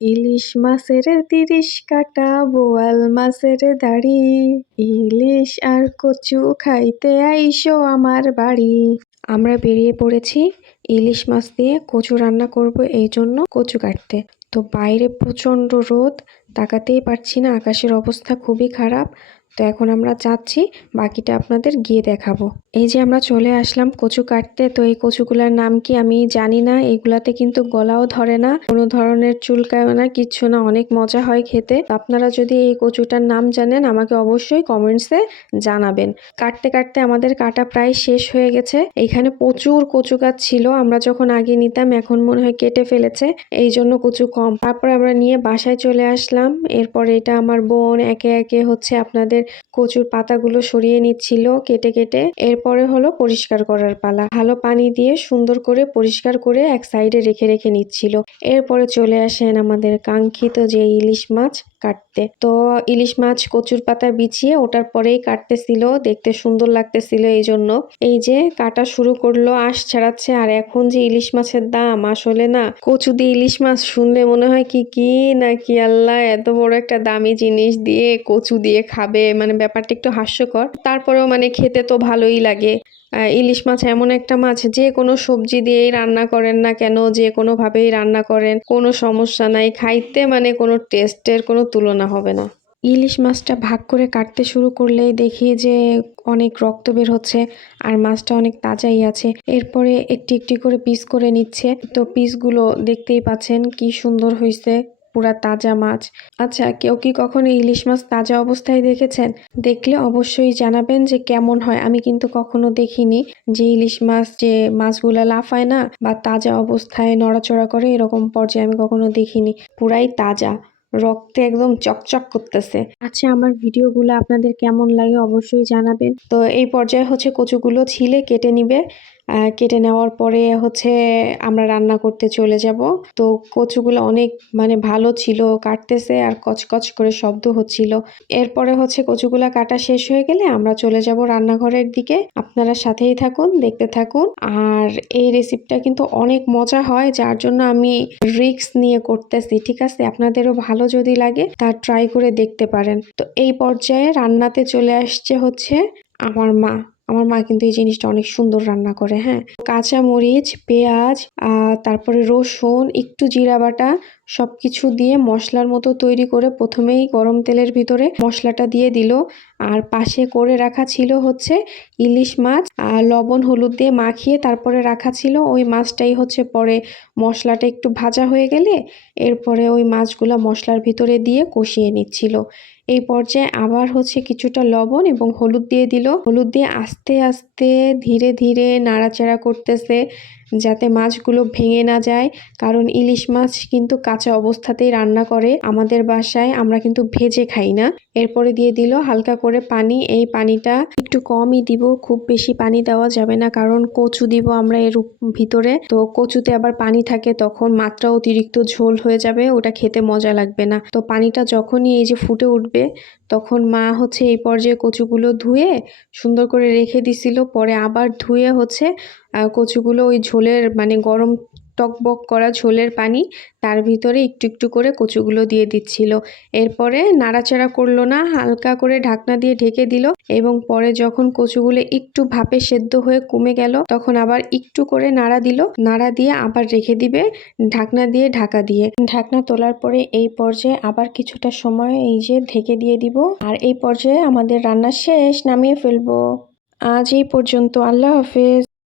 ইলিশ মাছের ৩০ কাটা, বোয়াল মাছের দাড়ি, ইলিশ আর কচু খাইতে আইসো আমার বাড়ি। আমরা বেরিয়ে পড়েছি ইলিশ মাছ দিয়ে কচু রান্না করব, এই জন্য কচু কাটতে। তো বাইরে প্রচণ্ড রোদ, তাকাতেই পারছি না, আকাশের অবস্থা খুবই খারাপ। তো এখন আমরা যাচ্ছি, বাকিটা আপনাদের গিয়ে দেখাবো। এই যে আমরা চলে আসলাম কচু কাটতে। তো এই কচুগুলার নাম কি আমি জানি না, এগুলাতে কিন্তু গলাও ধরে না, কোনো ধরনের চুলকায় না, কিচ্ছু না, অনেক মজা হয় খেতে। আপনারা যদি এই কচুটার নাম জানেন আমাকে অবশ্যই কমেন্টসে জানাবেন। কাটতে কাটতে আমাদের কাটা প্রায় শেষ হয়ে গেছে। এখানে প্রচুর কচু গাছ ছিল, আমরা যখন আগে নিতাম এখন মনে হয় কেটে ফেলেছে, এই জন্য কচু কম। তারপর আমরা নিয়ে বাসায় চলে আসলাম। এরপর এটা আমার বোন একে একে হচ্ছে আপনাদের কচুর পাতাগুলো সরিয়ে নিচ্ছিল কেটে কেটে। এরপরে হলো পরিষ্কার করার পালা। ভালো পানি দিয়ে সুন্দর করে পরিষ্কার করে এক সাইডে রেখে রেখে নিচ্ছিল। এরপরে চলে আসেন আমাদের কাঙ্ক্ষিত যে ইলিশ মাছ কাটতে। তো ইলিশ মাছ কচুর পাতা বিছিয়ে ওটার পরেই কাটতেছিল, দেখতে সুন্দর লাগতেছিল, এই জন্য এই যে কাটা শুরু করলো, আঁশ ছাড়াচ্ছে। আর এখন যে ইলিশ মাছের দাম, আসলে না কচু দিয়ে ইলিশ মাছ শুনলে মনে হয় কি কি নাকি, আল্লাহ এত বড় একটা দামি জিনিস দিয়ে কচু দিয়ে খাবে, মানে ব্যাপারটা একটু হাস্যকর। তারপরেও মানে খেতে তো ভালোই লাগে। ইলিশ মাছ এমন একটা মাছ, যে কোনো সবজি দিয়েই রান্না করেন না কেন, যে কোনো ভাবেই রান্না করেন, কোনো সমস্যা নাই, খাইতে মানে কোনো টেস্টের কোনো তুলনা হবে না। ইলিশ মাছটা ভাগ করে কাটতে শুরু করলেই দেখি যে অনেক রক্ত বের হচ্ছে, আর মাছটা অনেক তাজাই আছে। এরপরে একটি একটি করে পিস করে নিচ্ছে। তো পিসগুলো দেখতেই পাচ্ছেন কি সুন্দর হয়েছে, পুরা তাজা মাছ। আচ্ছা, কেউ কি কখনো ইলিশ মাছ তাজা অবস্থায় দেখেছেন? দেখলে অবশ্যই জানাবেন যে কেমন হয়। আমি কিন্তু কখনো দেখিনি যে ইলিশ মাছ, যে মাছগুলা লাফায় না বা তাজা অবস্থায় নড়াচড়া করে, এরকম পর্যায়ে আমি কখনো দেখিনি। পুরাই তাজা, রক্তে একদম চকচক করতেছে। আচ্ছা, আমার ভিডিওগুলো আপনাদের কেমন লাগে অবশ্যই জানাবেন। তো এই পর্যায়ে হচ্ছে কচুগুলো ছিলে কেটে নিবে। কেটে নেওয়ার পরে হচ্ছে আমরা রান্না করতে চলে যাব। তো কচুগুলো অনেক মানে ভালো ছিল, কাটতেছে আর কচকচ করে শব্দ হচ্ছিল। এরপরে হচ্ছে কচুগুলা কাটা শেষ হয়ে গেলে আমরা চলে যাব রান্নাঘরের দিকে। আপনারা সাথেই থাকুন, দেখতে থাকুন। আর এই রেসিপিটা কিন্তু অনেক মজা হয়, যার জন্য আমি রিস্ক নিয়ে করতেছি, ঠিক আছে? আপনাদেরও ভালো যদি লাগে তা ট্রাই করে দেখতে পারেন। তো এই পর্যায়ে রান্নাতে চলে আসছে হচ্ছে আমার মা। আমার মা কিন্তু এই জিনিসটা অনেক সুন্দর রান্না করে। হ্যাঁ, কাঁচা মরিচ, পেঁয়াজ, তারপরে রসুন, একটু জিরা বাটা, সবকিছু দিয়ে মশলার মতো তৈরি করে প্রথমেই গরম তেলের ভিতরে মশলাটা দিয়ে দিল। আর পাশে করে রাখা ছিল হচ্ছে ইলিশ মাছ, লবণ হলুদ দিয়ে মাখিয়ে তারপরে রাখা ছিল। ওই মাছটাই হচ্ছে পরে মশলাটা একটু ভাজা হয়ে গেলে এরপরে ওই মাছগুলা মশলার ভিতরে দিয়ে কষিয়ে নিচ্ছিল। এই পর্যায়ে আবার হচ্ছে কিছুটা লবণ এবং হলুদ দিয়ে দিল। হলুদ দিয়ে আস্তে আস্তে ধীরে ধীরে নাড়াচাড়া করতেছে যাতে মাছগুলো ভেঙে না যায়, কারণ ইলিশ মাছ কিন্তু কাঁচা অবস্থাতেই রান্না করে আমাদের বাসায়, আমরা কিন্তু ভেজে খাই না। এরপরে দিয়ে দিল হালকা করে পানি। এই পানিটা একটু কমই দিব, খুব বেশি পানি দেওয়া যাবে না, কারণ কচু দিব আমরা এর ভিতরে। তো কচুতে আবার পানি থাকে, তখন মাত্রা অতিরিক্ত ঝোল হয়ে যাবে, ওটা খেতে মজা লাগবে না। তো পানিটা যখনই এই যে ফুটে উঠবে, তখন মা হচ্ছে এই পর্যায়ে কচুগুলো ধুয়ে সুন্দর করে রেখে দিছিল। পরে আবার ধুয়ে হচ্ছে কচুগুলো ওই ঝোলের মানে গরম টকবক করা ঝোলের পানি, তার ভিতরে একটু একটু করে কচুগুলো দিয়ে দিচ্ছিল। এরপরে নাড়াচাড়া করলো না, হালকা করে ঢাকনা দিয়ে ঢেকে দিল। এবং পরে যখন কচুগুলো একটু ভাপে সেদ্ধ হয়ে কমে গেল, তখন আবার একটু করে নাড়া দিল, নাড়া দিয়ে আবার রেখে দিবে ঢাকনা দিয়ে, ঢাকা দিয়ে। ঢাকনা তোলার পরে এই পর্যায়ে আবার কিছুটা সময় এই যে ঢেকে দিয়ে দিব। আর এই পর্যায়ে আমাদের রান্না শেষ, নামিয়ে ফেলবো। আজ এই পর্যন্ত, আল্লাহ হাফেজ।